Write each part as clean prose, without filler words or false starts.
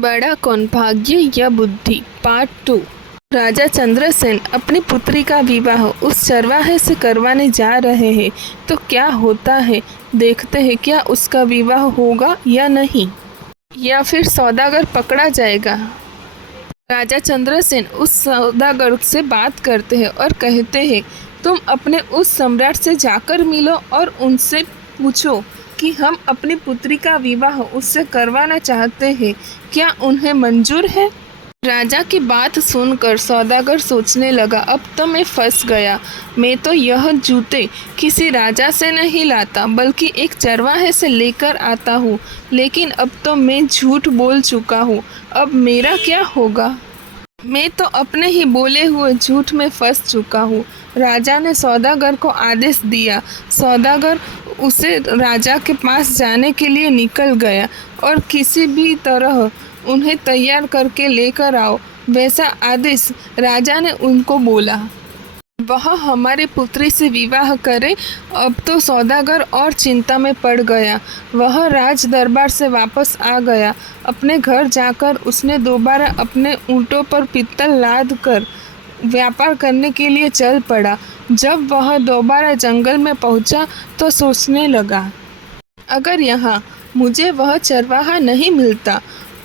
बड़ा कौन, भाग्य या बुद्धि? पार्ट 2। राजा चंद्रसेन अपनी पुत्री का विवाह उस चरवाहे से करवाने जा रहे हैं, तो क्या होता है देखते हैं। क्या उसका विवाह होगा या नहीं, या फिर सौदागर पकड़ा जाएगा। राजा चंद्रसेन उस सौदागर से बात करते हैं और कहते हैं, तुम अपने उस सम्राट से जाकर मिलो और उनसे पूछो कि हम अपनी पुत्री का विवाह उससे करवाना चाहते हैं, क्या उन्हें मंजूर है। राजा की बात सुनकर सौदागर सोचने लगा, अब तो मैं फंस गया। मैं तो यह जूते किसी राजा से नहीं लाता बल्कि एक चरवाहे से लेकर आता हूँ, लेकिन अब तो मैं झूठ बोल चुका हूँ। अब मेरा क्या होगा। मैं तो अपने ही बोले हुए झूठ में फंस चुका हूँ। राजा ने सौदागर को आदेश दिया। सौदागर उसे राजा के पास जाने के लिए निकल गया और किसी भी तरह उन्हें तैयार करके लेकर आओ, वैसा आदेश राजा ने उनको बोला। वह हमारी पुत्री से विवाह करे। अब तो सौदागर और चिंता में पड़ गया। वह राज दरबार से वापस आ गया। अपने घर जाकर उसने दोबारा अपने ऊँटों पर पित्तल लाद कर व्यापार करने के लिए चल पड़ा। जब वह दोबारा जंगल में पहुंचा तो सोचने लगा, अगर यहाँ मुझे वह चरवाहा नहीं मिलता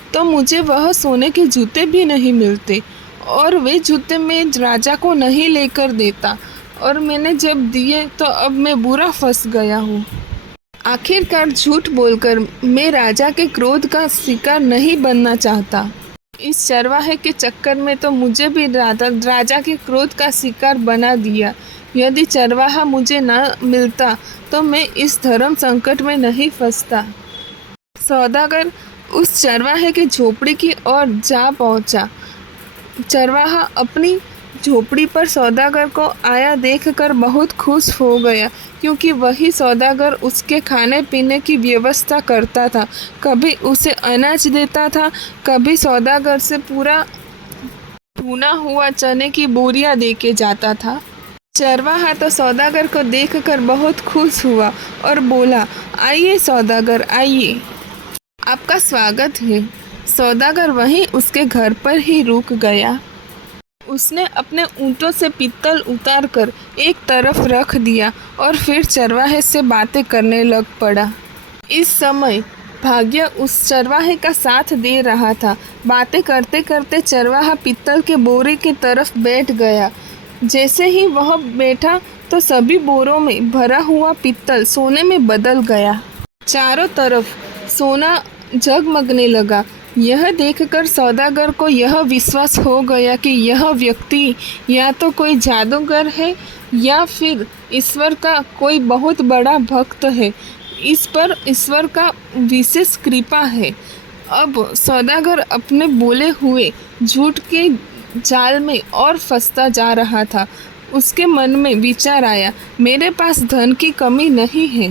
तो मुझे वह सोने के जूते भी नहीं मिलते, और वे जूते मैं राजा को नहीं लेकर देता, और मैंने जब दिए तो अब मैं बुरा फंस गया हूँ। आखिरकार झूठ बोलकर मैं राजा के क्रोध का शिकार नहीं बनना चाहता। इस चरवाहे के चक्कर में तो मुझे भी राजा के क्रोध का शिकार बना दिया। यदि चरवाहा मुझे न मिलता तो मैं इस धर्म संकट में नहीं फंसता। सौदागर उस चरवाहे की झोपड़ी की ओर जा पहुंचा। चरवाहा अपनी झोपड़ी पर सौदागर को आया देखकर बहुत खुश हो गया, क्योंकि वही सौदागर उसके खाने पीने की व्यवस्था करता था। कभी उसे अनाज देता था, कभी सौदागर से पूरा भुना हुआ चने की बोरियां दे के जाता था। चरवाहा तो सौदागर को देखकर बहुत खुश हुआ और बोला, आइए सौदागर आइए, आपका स्वागत है। सौदागर वहीं उसके घर पर ही रुक गया। उसने अपने ऊँटों से पित्तल उतारकर एक तरफ रख दिया और फिर चरवाहे से बातें करने लग पड़ा। इस समय भाग्य उस चरवाहे का साथ दे रहा था। बातें करते करते चरवाहा पित्तल के बोरे की तरफ बैठ गया। जैसे ही वह बैठा तो सभी बोरों में भरा हुआ पित्तल सोने में बदल गया। चारों तरफ सोना जगमगने लगा। यह देखकर सौदागर को यह विश्वास हो गया कि यह व्यक्ति या तो कोई जादूगर है या फिर ईश्वर का कोई बहुत बड़ा भक्त है। इस पर ईश्वर का विशेष कृपा है। अब सौदागर अपने बोले हुए झूठ के जाल में और फंसता जा रहा था। उसके मन में विचार आया, मेरे पास धन की कमी नहीं है।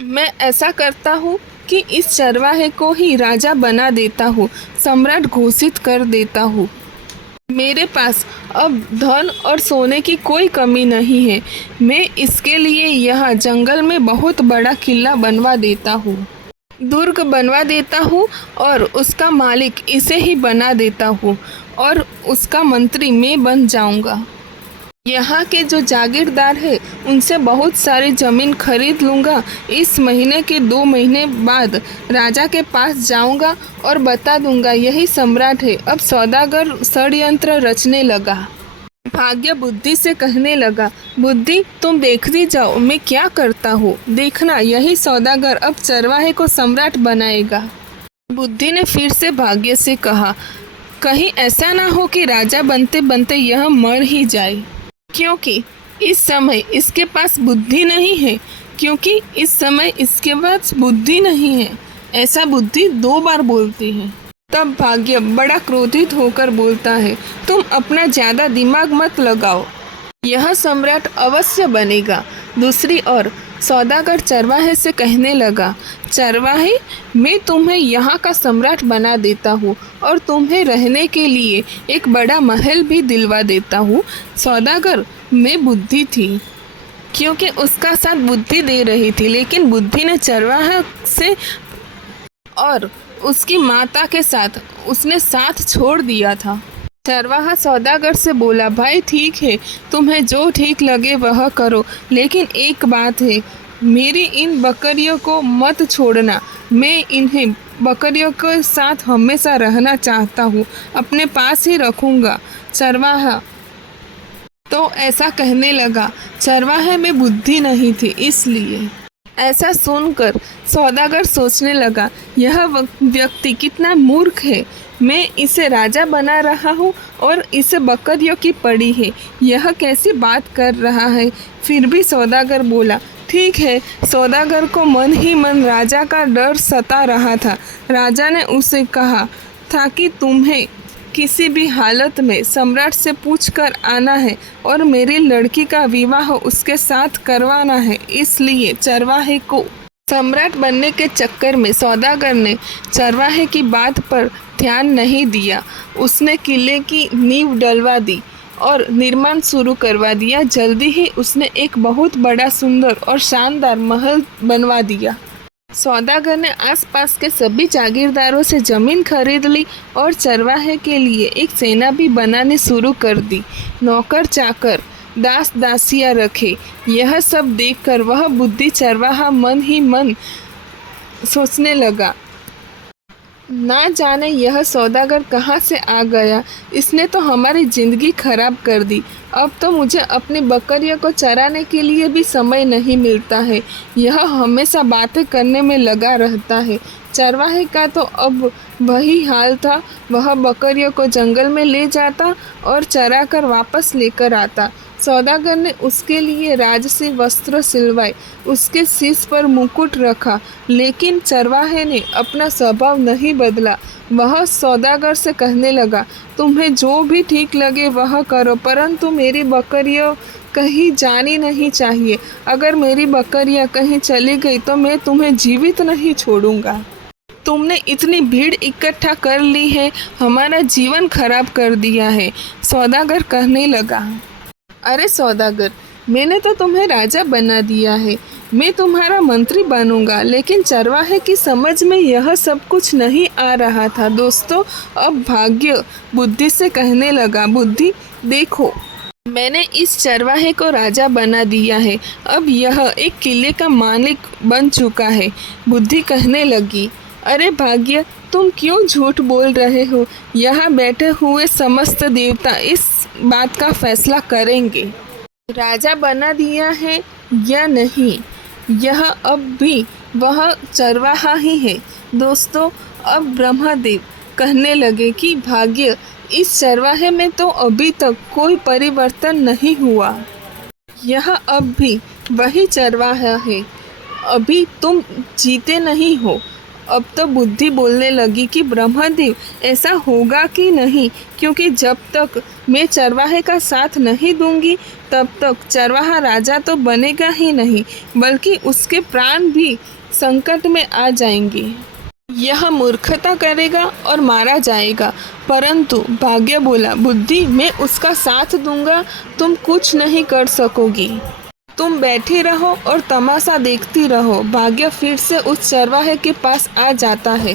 मैं ऐसा करता हूँ कि इस चरवाहे को ही राजा बना देता हूँ, सम्राट घोषित कर देता हूँ। मेरे पास अब धन और सोने की कोई कमी नहीं है। मैं इसके लिए यहाँ जंगल में बहुत बड़ा किला बनवा देता हूँ, दुर्ग बनवा देता हूँ और उसका मालिक इसे ही बना देता हूँ और उसका मंत्री मैं बन जाऊँगा। यहाँ के जो जागीरदार है उनसे बहुत सारी ज़मीन खरीद लूँगा। इस महीने के 2 महीने बाद राजा के पास जाऊँगा और बता दूँगा यही सम्राट है। अब सौदागर षड्यंत्र रचने लगा। भाग्य बुद्धि से कहने लगा, बुद्धि तुम देखती जाओ मैं क्या करता हूँ, देखना यही सौदागर अब चरवाहे को सम्राट बनाएगा। बुद्धि ने फिर से भाग्य से कहा, कहीं ऐसा ना हो कि राजा बनते बनते यह मर ही जाए, क्योंकि इस समय इसके पास बुद्धि नहीं है। क्योंकि इस समय इसके पास बुद्धि नहीं है, ऐसा बुद्धि 2 बार बोलती है। तब भाग्य बड़ा क्रोधित होकर बोलता है, तुम अपना ज़्यादा दिमाग मत लगाओ, यह सम्राट अवश्य बनेगा। दूसरी ओर सौदागर चरवाहे से कहने लगा, चरवाहे मैं तुम्हें यहाँ का सम्राट बना देता हूँ और तुम्हें रहने के लिए एक बड़ा महल भी दिलवा देता हूँ। सौदागर में बुद्धि थी, क्योंकि उसका साथ बुद्धि दे रही थी, लेकिन बुद्धि ने चरवाहा से और उसकी माता के साथ उसने साथ छोड़ दिया था। चरवाहा सौदागर से बोला, भाई ठीक है, तुम्हें जो ठीक लगे वह करो, लेकिन एक बात है, मेरी इन बकरियों को मत छोड़ना। मैं इन्हें बकरियों के साथ हमेशा रहना चाहता हूँ, अपने पास ही रखूँगा। चरवाहा तो ऐसा कहने लगा। चरवाहे में बुद्धि नहीं थी, इसलिए। ऐसा सुनकर सौदागर सोचने लगा, यह व्यक्ति कितना मूर्ख है। मैं इसे राजा बना रहा हूँ और इसे बकरियों की पड़ी है। यह कैसी बात कर रहा है। फिर भी सौदागर बोला, ठीक है। सौदागर को मन ही मन राजा का डर सता रहा था। राजा ने उसे कहा था कि तुम्हें किसी भी हालत में सम्राट से पूछ कर आना है और मेरी लड़की का विवाह उसके साथ करवाना है। इसलिए चरवाहे को सम्राट बनने के चक्कर में सौदागर ने चरवाहे की बात पर ध्यान नहीं दिया। उसने किले की नींव डलवा दी और निर्माण शुरू करवा दिया। जल्दी ही उसने एक बहुत बड़ा, सुंदर और शानदार महल बनवा दिया। सौदागर ने आसपास के सभी जागीरदारों से ज़मीन खरीद ली और चरवाहे के लिए एक सेना भी बनानी शुरू कर दी। नौकर चाकर, दास दासियाँ रखे। यह सब देखकर वह बुद्धि चरवाहा मन ही मन सोचने लगा, ना जाने यह सौदागर कहाँ से आ गया। इसने तो हमारी ज़िंदगी खराब कर दी। अब तो मुझे अपनी बकरियों को चराने के लिए भी समय नहीं मिलता है। यह हमेशा बातें करने में लगा रहता है। चरवाहे का तो अब वही हाल था। वह बकरियों को जंगल में ले जाता और चरा कर वापस लेकर आता। सौदागर ने उसके लिए राजसी वस्त्र सिलवाए, उसके शीश पर मुकुट रखा, लेकिन चरवाहे ने अपना स्वभाव नहीं बदला। वह सौदागर से कहने लगा, तुम्हें जो भी ठीक लगे वह करो, परंतु मेरी बकरियाँ कहीं जानी नहीं चाहिए। अगर मेरी बकरियाँ कहीं चली गई तो मैं तुम्हें जीवित नहीं छोड़ूंगा। तुमने इतनी भीड़ इकट्ठा कर ली है, हमारा जीवन खराब कर दिया है। सौदागर कहने लगा, अरे सौदागर, मैंने तो तुम्हें राजा बना दिया है, मैं तुम्हारा मंत्री बनूंगा, लेकिन चरवाहे की समझ में यह सब कुछ नहीं आ रहा था। दोस्तों, अब भाग्य बुद्धि से कहने लगा, बुद्धि देखो, मैंने इस चरवाहे को राजा बना दिया है। अब यह एक किले का मालिक बन चुका है। बुद्धि कहने लगी, अरे भाग्य, तुम क्यों झूठ बोल रहे हो। यहाँ बैठे हुए समस्त देवता इस बात का फैसला करेंगे, राजा बना दिया है या नहीं। यह अब भी वह चरवाहा ही है। दोस्तों, अब ब्रह्मदेव कहने लगे कि भाग्य, इस चरवाहे में तो अभी तक कोई परिवर्तन नहीं हुआ। यह अब भी वही चरवाहा है। अभी तुम जीते नहीं हो। अब तो बुद्धि बोलने लगी कि ब्रह्मदेव, ऐसा होगा कि नहीं, क्योंकि जब तक मैं चरवाहे का साथ नहीं दूंगी तब तक चरवाहा राजा तो बनेगा ही नहीं, बल्कि उसके प्राण भी संकट में आ जाएंगे। यह मूर्खता करेगा और मारा जाएगा। परंतु भाग्य बोला, बुद्धि, मैं उसका साथ दूंगा, तुम कुछ नहीं कर सकोगी। तुम बैठी रहो और तमाशा देखती रहो। भाग्य फिर से उस चरवाहे के पास आ जाता है।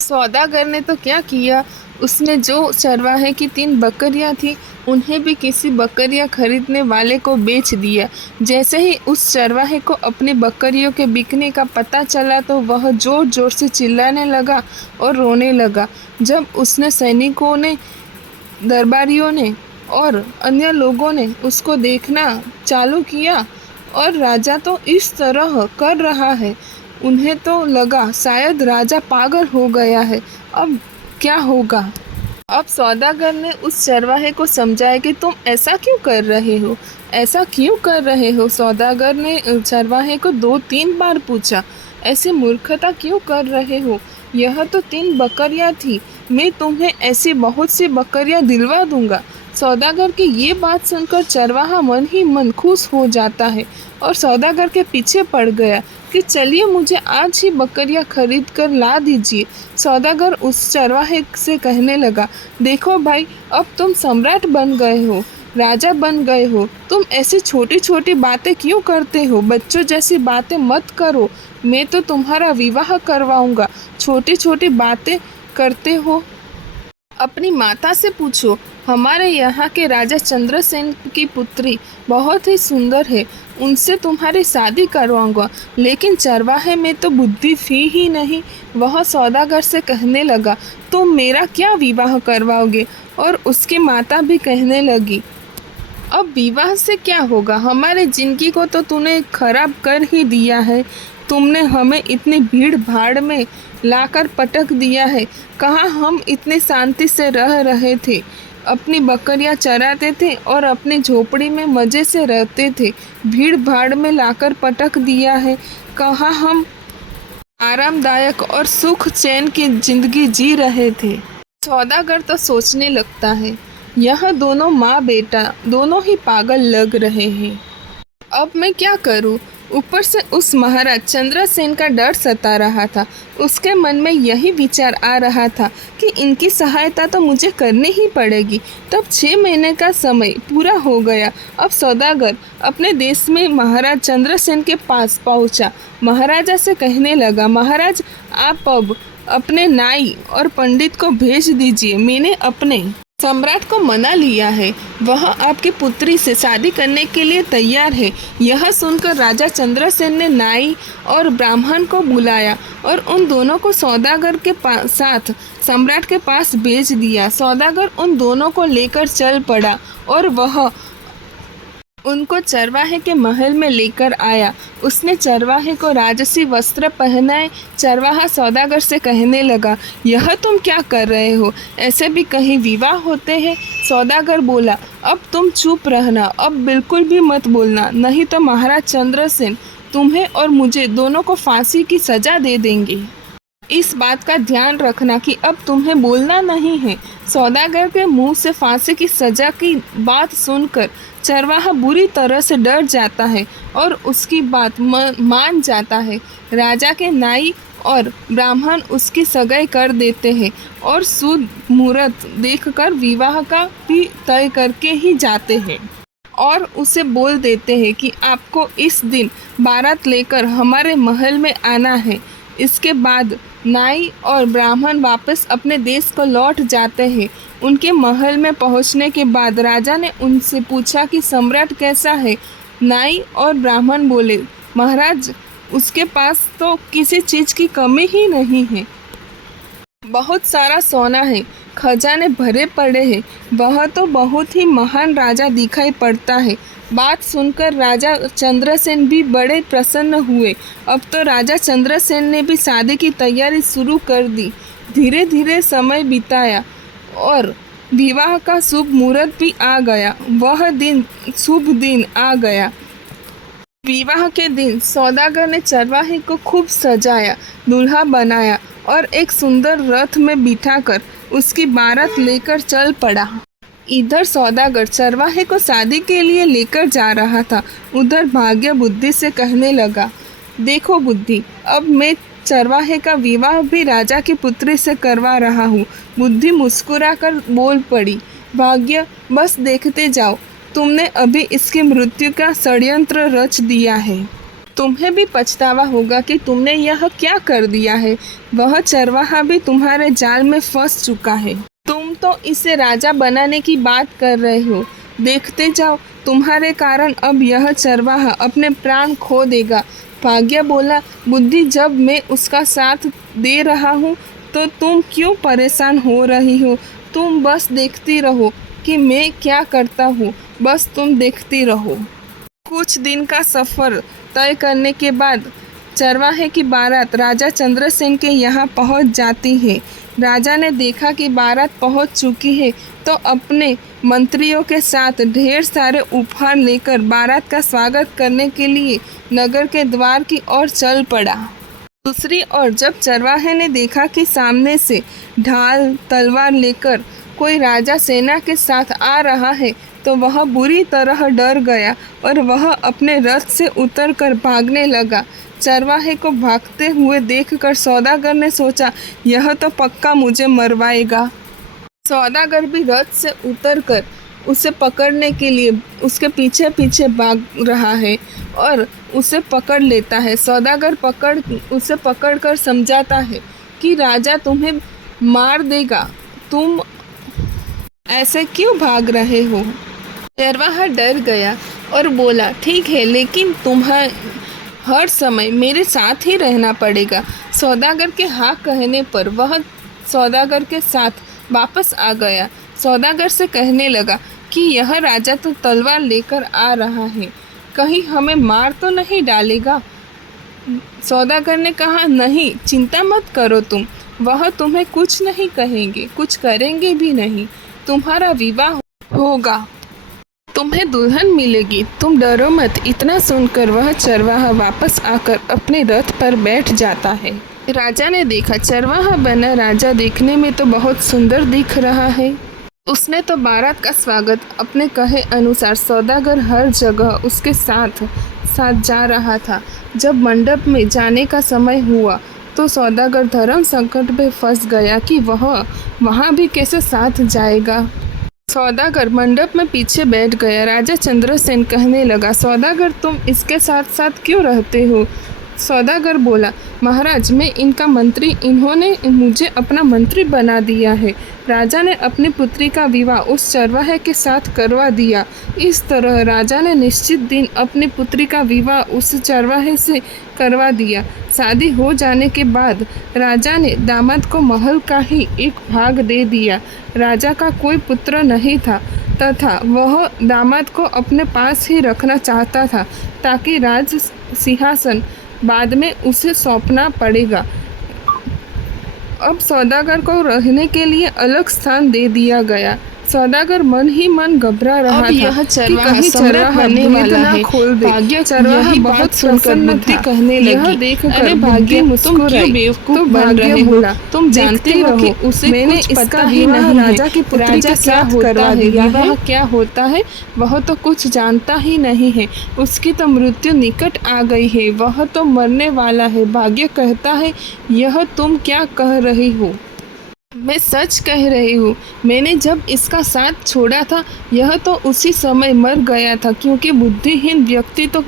सौदागर ने तो क्या किया, उसने जो चरवाहे की 3 बकरियां थी उन्हें भी किसी बकरियां खरीदने वाले को बेच दिया। जैसे ही उस चरवाहे को अपनी बकरियों के बिकने का पता चला तो वह ज़ोर ज़ोर से चिल्लाने लगा और रोने लगा। जब उसने सैनिकों ने, दरबारियों ने और अन्य लोगों ने उसको देखना चालू किया और राजा तो इस तरह कर रहा है, उन्हें तो लगा शायद राजा पागल हो गया है, अब क्या होगा। अब सौदागर ने उस चरवाहे को समझाया कि तुम ऐसा क्यों कर रहे हो, ऐसा क्यों कर रहे हो। सौदागर ने चरवाहे को 2-3 बार पूछा, ऐसी मूर्खता क्यों कर रहे हो, यह तो 3 बकरियां थी, मैं तुम्हें ऐसी बहुत सी बकरियां दिलवा दूंगा। सौदागर की ये बात सुनकर चरवाहा मन ही मन खुश हो जाता है और सौदागर के पीछे पड़ गया कि चलिए मुझे आज ही बकरियां खरीद कर ला दीजिए। सौदागर उस चरवाहे से कहने लगा, देखो भाई, अब तुम सम्राट बन गए हो, राजा बन गए हो, तुम ऐसी छोटी छोटी बातें क्यों करते हो, बच्चों जैसी बातें मत करो। मैं तो तुम्हारा विवाह करवाऊंगा। छोटी छोटी बातें करते हो। अपनी माता से पूछो, हमारे यहाँ के राजा चंद्रसेन की पुत्री बहुत ही सुंदर है, उनसे तुम्हारी शादी करवाऊंगा। लेकिन चरवाहे में तो बुद्धि थी ही नहीं। वह सौदागर से कहने लगा, तुम मेरा क्या विवाह करवाओगे? और उसकी माता भी कहने लगी, अब विवाह से क्या होगा? हमारे जिंदगी को तो तूने खराब कर ही दिया है। तुमने हमें इतनी भीड़ भाड़ में लाकर पटक दिया है। कहाँ हम इतने शांति से रह रहे थे, अपनी बकरियां चराते थे और अपनी झोपड़ी में मज़े से रहते थे। भीड़ भाड़ में लाकर पटक दिया है। कहाँ हम आरामदायक और सुख चैन की जिंदगी जी रहे थे। सौदागर तो सोचने लगता है, यह दोनों माँ बेटा दोनों ही पागल लग रहे हैं। अब मैं क्या करूं? ऊपर से उस महाराज चंद्रसेन का डर सता रहा था। उसके मन में यही विचार आ रहा था कि इनकी सहायता तो मुझे करनी ही पड़ेगी। तब 6 महीने का समय पूरा हो गया। अब सौदागर अपने देश में महाराज चंद्रसेन के पास पहुंचा। महाराजा से कहने लगा, महाराज आप अब अपने नाई और पंडित को भेज दीजिए। मैंने अपने सम्राट को मना लिया है, वह आपकी पुत्री से शादी करने के लिए तैयार है। यह सुनकर राजा चंद्रसेन ने नाई और ब्राह्मण को बुलाया और उन दोनों को सौदागर के साथ सम्राट के पास भेज दिया। सौदागर उन दोनों को लेकर चल पड़ा और वह उनको चरवाहे के महल में लेकर आया। उसने चरवाहे को राजसी वस्त्र पहनाए। चरवाहा सौदागर से कहने लगा, यह तुम क्या कर रहे हो? ऐसे भी कहीं विवाह होते हैं? सौदागर बोला, अब तुम चुप रहना, अब बिल्कुल भी मत बोलना, नहीं तो महाराज चंद्रसेन तुम्हें और मुझे दोनों को फांसी की सजा दे देंगे। इस बात का ध्यान रखना कि अब तुम्हें बोलना नहीं है। सौदागर के मुंह से फांसी की सजा की बात सुनकर चरवाहा बुरी तरह से डर जाता है और उसकी बात मान जाता है। राजा के नाई और ब्राह्मण उसकी सगाई कर देते हैं और शुभ मुहूर्त देखकर विवाह का भी तय करके ही जाते हैं और उसे बोल देते हैं कि आपको इस दिन बारात लेकर हमारे महल में आना है। इसके बाद नाई और ब्राह्मण वापस अपने देश को लौट जाते हैं। उनके महल में पहुंचने के बाद राजा ने उनसे पूछा कि सम्राट कैसा है? नाई और ब्राह्मण बोले, महाराज उसके पास तो किसी चीज़ की कमी ही नहीं है, बहुत सारा सोना है, खजाने भरे पड़े हैं। वह तो बहुत ही महान राजा दिखाई पड़ता है। बात सुनकर राजा चंद्रसेन भी बड़े प्रसन्न हुए। अब तो राजा चंद्रसेन ने भी शादी की तैयारी शुरू कर दी। धीरे धीरे समय बिताया और विवाह का शुभ मुहूर्त भी आ गया। वह दिन शुभ दिन आ गया। विवाह के दिन सौदागर ने चरवाहे को खूब सजाया, दूल्हा बनाया और एक सुंदर रथ में बिठाकर उसकी बारात लेकर चल पड़ा। इधर सौदागर चरवाहे को शादी के लिए लेकर जा रहा था। उधर भाग्य बुद्धि से कहने लगा, देखो बुद्धि, अब मैं चरवाहे का विवाह भी राजा की पुत्री से करवा रहा हूँ। बुद्धि मुस्कुराकर बोल पड़ी, भाग्य बस देखते जाओ, तुमने अभी इसकी मृत्यु का षड्यंत्र रच दिया है। तुम्हें भी पछतावा होगा कि तुमने यह क्या कर दिया है। वह चरवाहा भी तुम्हारे जाल में फंस चुका है। तुम तो इसे राजा बनाने की बात कर रहे हो। देखते जाओ, तुम्हारे कारण अब यह चरवाहा अपने प्राण खो देगा। भाग्य बोला, बुद्धि, जब मैं उसका साथ दे रहा हूँ तो तुम क्यों परेशान हो रही हो? तुम बस देखती रहो कि मैं क्या करता हूँ, बस तुम देखती रहो। कुछ दिन का सफ़र तय करने के बाद चरवाहे की बारात राजा चंद्रसेन के यहाँ पहुँच जाती है। राजा ने देखा कि बारात पहुँच चुकी है तो अपने मंत्रियों के साथ ढेर सारे उपहार लेकर बारात का स्वागत करने के लिए नगर के द्वार की ओर चल पड़ा। दूसरी ओर जब चरवाहे ने देखा कि सामने से ढाल तलवार लेकर कोई राजा सेना के साथ आ रहा है तो वह बुरी तरह डर गया और वह अपने रथ से उतरकर भागने लगा। चरवाहे को भागते हुए देखकर सौदागर ने सोचा, यह तो पक्का मुझे मरवाएगा। सौदागर भी रथ से उतरकर उसे पकड़ने के लिए उसके पीछे पीछे भाग रहा है और उसे पकड़ लेता है। सौदागर उसे पकड़कर समझाता है कि राजा तुम्हें मार देगा, तुम ऐसे क्यों भाग रहे हो। चरवाहा डर गया और बोला, ठीक है, लेकिन तुम्हें हर समय मेरे साथ ही रहना पड़ेगा। सौदागर के हाँ कहने पर वह सौदागर के साथ वापस आ गया। सौदागर से कहने लगा कि यह राजा तो तलवार लेकर आ रहा है, कहीं हमें मार तो नहीं डालेगा। सौदागर ने कहा, नहीं, चिंता मत करो तुम, वह तुम्हें कुछ नहीं कहेंगे, कुछ करेंगे भी नहीं। तुम्हारा विवाह होगा, तुम्हें दुल्हन मिलेगी, तुम डरो मत। इतना सुनकर वह चरवाहा वापस आकर अपने रथ पर बैठ जाता है। राजा ने देखा चरवाहा बना राजा देखने में तो बहुत सुंदर दिख रहा है। उसने तो बारात का स्वागत अपने कहे अनुसार सौदागर हर जगह उसके साथ साथ जा रहा था। जब मंडप में जाने का समय हुआ तो सौदागर धर्म संकट में फंस गया कि वह वहाँ भी कैसे साथ जाएगा। सौदागर मंडप में पीछे बैठ गया। राजा चंद्रसेन कहने लगा, सौदागर तुम इसके साथ साथ क्यों रहते हो। सौदागर बोला, महाराज, मैं इनका मंत्री, इन्होंने मुझे अपना मंत्री बना दिया है। राजा ने अपनी पुत्री का विवाह उस चरवाहे के साथ करवा दिया। इस तरह राजा ने निश्चित दिन अपनी पुत्री का विवाह उस चरवाहे से करवा दिया। शादी हो जाने के बाद राजा ने दामाद को महल का ही एक भाग दे दिया। राजा का कोई पुत्र नहीं था तथा वह दामाद को अपने पास ही रखना चाहता था ताकि राज सिंहासन बाद में उसे सौंपना पड़ेगा। अब सौदागर को रहने के लिए अलग स्थान दे दिया गया। सौदागर मन ही मन घबरा रहा था कि कहीं चरवाहा भेद ना खोल दे। चरवाहा बहुत प्रसन्न था। कहने लगी, देखकर भाग्य मुस्कुराई। बेवकूफ बन रहे हो, तुम जानते हो कि उसे मैंने इसका ही नहीं राजा की पुत्री के साथ करवा दिया है। वह क्या होता है वह तो कुछ जानता ही नहीं है। उसकी तो मृत्यु निकट आ गई है, वह तो मरने वाला है। भाग्य कहता है, यह तुम क्या कह रही हो। मैं सच कह रही हूँ। मैंने जब इसका साथ छोड़ा था यह तो उसी समय मर गया था, क्योंकि बुद्धिहीन व्यक्ति तो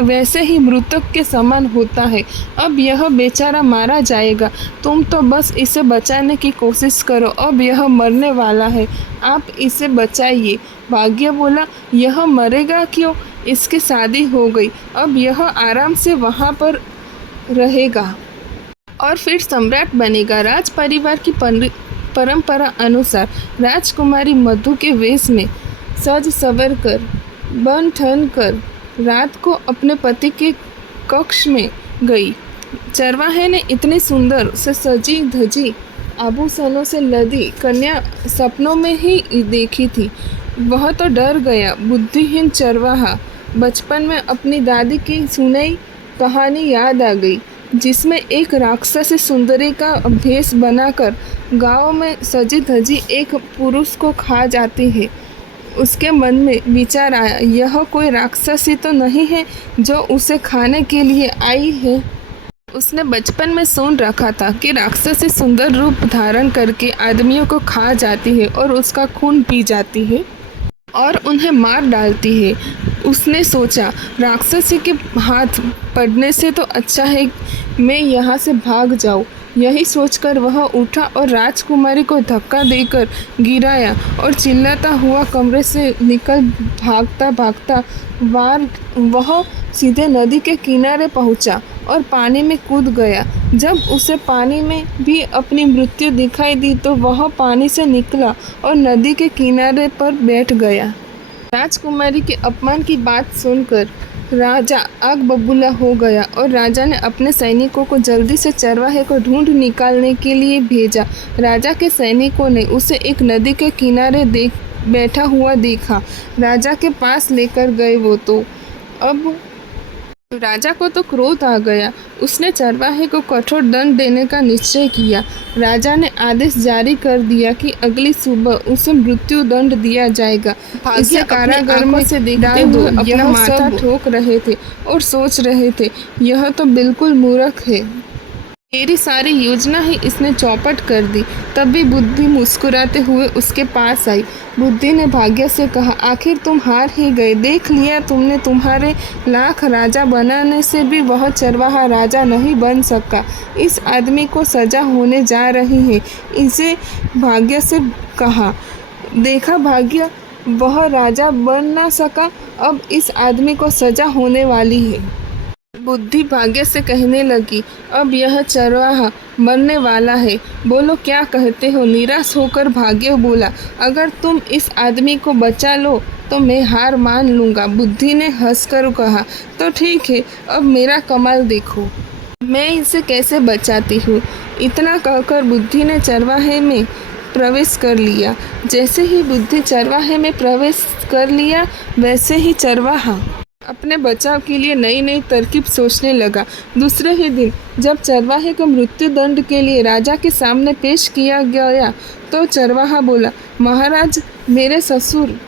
वैसे ही मृतक के समान होता है। अब यह बेचारा मारा जाएगा, तुम तो बस इसे बचाने की कोशिश करो। अब यह मरने वाला है, आप इसे बचाइए। भाग्य बोला, यह मरेगा क्यों, इसकी शादी हो गई, अब यह आराम से वहाँ पर रहेगा और फिर सम्राट बनेगा। राज परिवार की परंपरा अनुसार राजकुमारी मधु के वेश में सज सवर कर बन ठन कर रात को अपने पति के कक्ष में गई। चरवाहे ने इतनी सुंदर से सजी धजी आभूषणों से लदी कन्या सपनों में ही देखी थी। वह तो डर गया। बुद्धिहीन चरवाहा बचपन में अपनी दादी की सुनाई कहानी याद आ गई, जिसमें एक राक्षसी सुंदरी का भेष बनाकर गांव में सजी धजी एक पुरुष को खा जाती है। उसके मन में विचार आया, यह कोई राक्षसी तो नहीं है जो उसे खाने के लिए आई है। उसने बचपन में सुन रखा था कि राक्षसी सुंदर रूप धारण करके आदमियों को खा जाती है और उसका खून पी जाती है और उन्हें मार डालती है। उसने सोचा, राक्षसी के हाथ पड़ने से तो अच्छा है मैं यहाँ से भाग जाऊँ। यही सोचकर वह उठा और राजकुमारी को धक्का देकर गिराया और चिल्लाता हुआ कमरे से निकल भागता भागता वह सीधे नदी के किनारे पहुंचा और पानी में कूद गया। जब उसे पानी में भी अपनी मृत्यु दिखाई दी तो वह पानी से निकला और नदी के किनारे पर बैठ गया। राजकुमारी के अपमान की बात सुनकर राजा आग बबूला हो गया और राजा ने अपने सैनिकों को जल्दी से चरवाहे को ढूंढ निकालने के लिए भेजा। राजा के सैनिकों ने उसे एक नदी के किनारे बैठा हुआ देखा। राजा के पास लेकर गए वो तो अब राजा को तो क्रोध आ गया। उसने चरवाहे को कठोर दंड देने का निश्चय किया। राजा ने आदेश जारी कर दिया कि अगली सुबह उसे मृत्यु दंड दिया जाएगा। इसे कारागार में से देखते हुए अपना माथा ठोक रहे थे और सोच रहे थे, यह तो बिल्कुल मूर्ख है। मेरी सारी योजना ही इसने चौपट कर दी। तब भी बुद्धि मुस्कुराते हुए उसके पास आई। बुद्धि ने भाग्य से कहा, आखिर तुम हार ही गए। देख लिया तुमने, तुम्हारे लाख राजा बनाने से भी वह चरवाहा राजा नहीं बन सका। इस आदमी को सजा होने जा रही है। इसे भाग्य से कहा, देखा भाग्य, वह राजा बन ना सका, अब इस आदमी को सजा होने वाली है। बुद्धि भाग्य से कहने लगी, अब यह चरवाहा मरने वाला है। बोलो क्या कहते हो। निराश होकर भाग्य बोला, अगर तुम इस आदमी को बचा लो तो मैं हार मान लूँगा। बुद्धि ने हंसकर कहा, तो ठीक है, अब मेरा कमाल देखो, मैं इसे कैसे बचाती हूँ। इतना कहकर बुद्धि ने चरवाहे में प्रवेश कर लिया। जैसे ही बुद्धि चरवाहे में प्रवेश कर लिया, वैसे ही चरवाहा अपने बचाव के लिए नई नई तरकीब सोचने लगा। दूसरे ही दिन जब चरवाहे को मृत्यु दंड के लिए राजा के सामने पेश किया गया तो चरवाहा बोला, महाराज मेरे ससुर,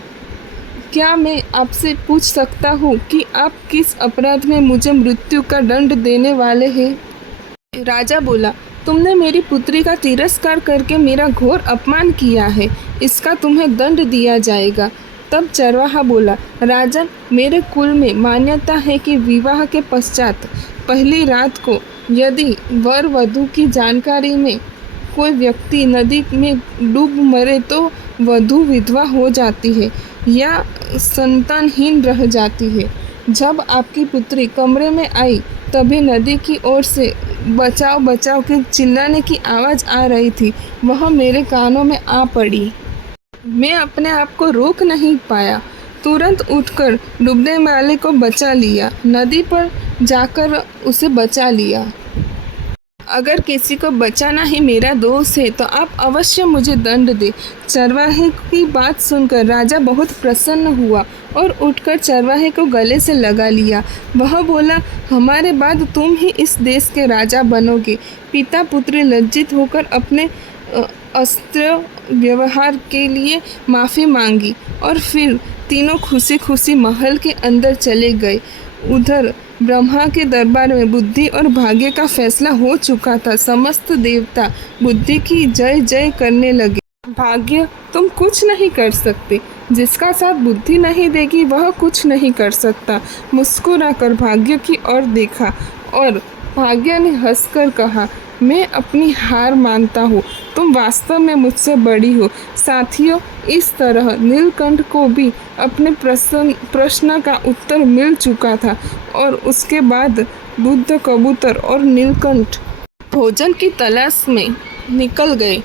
क्या मैं आपसे पूछ सकता हूँ कि आप किस अपराध में मुझे मृत्यु का दंड देने वाले हैं। राजा बोला, तुमने मेरी पुत्री का तिरस्कार करके मेरा घोर अपमान किया है, इसका तुम्हें दंड दिया जाएगा। तब चरवाहा बोला, राजन, मेरे कुल में मान्यता है कि विवाह के पश्चात पहली रात को यदि वर वधू की जानकारी में कोई व्यक्ति नदी में डूब मरे तो वधू विधवा हो जाती है या संतानहीन रह जाती है। जब आपकी पुत्री कमरे में आई तभी नदी की ओर से बचाओ बचाओ के चिल्लाने की आवाज़ आ रही थी। वह मेरे कानों में आ पड़ी। मैं अपने आप को रोक नहीं पाया। तुरंत उठकर डूबने वाले को बचा लिया, नदी पर जाकर उसे बचा लिया। अगर किसी को बचाना ही मेरा दोष है तो आप अवश्य मुझे दंड दे। चरवाहे की बात सुनकर राजा बहुत प्रसन्न हुआ और उठकर चरवाहे को गले से लगा लिया। वह बोला, हमारे बाद तुम ही इस देश के राजा बनोगे। पिता पुत्री लज्जित होकर अपने अस्त्र व्यवहार के लिए माफ़ी मांगी और फिर तीनों खुशी खुशी महल के अंदर चले गए। उधर ब्रह्मा के दरबार में बुद्धि और भाग्य का फैसला हो चुका था। समस्त देवता बुद्धि की जय जय करने लगे। भाग्य, तुम कुछ नहीं कर सकते। जिसका साथ बुद्धि नहीं देगी वह कुछ नहीं कर सकता। मुस्कुराकर भाग्य की ओर देखा और भाग्य ने हंसकर कहा, मैं अपनी हार मानता हूँ, तुम वास्तव में मुझसे बड़ी हो। साथियों, इस तरह नीलकंठ को भी अपने प्रश्न का उत्तर मिल चुका था और उसके बाद बुद्ध कबूतर और नीलकंठ भोजन की तलाश में निकल गए।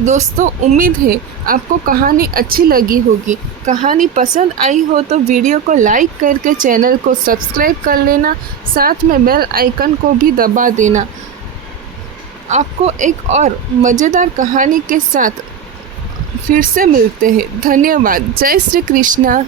दोस्तों, उम्मीद है आपको कहानी अच्छी लगी होगी। कहानी पसंद आई हो तो वीडियो को लाइक करके चैनल को सब्सक्राइब कर लेना, साथ में बेल आइकन को भी दबा देना। आपको एक और मज़ेदार कहानी के साथ फिर से मिलते हैं। धन्यवाद। जय श्री कृष्णा।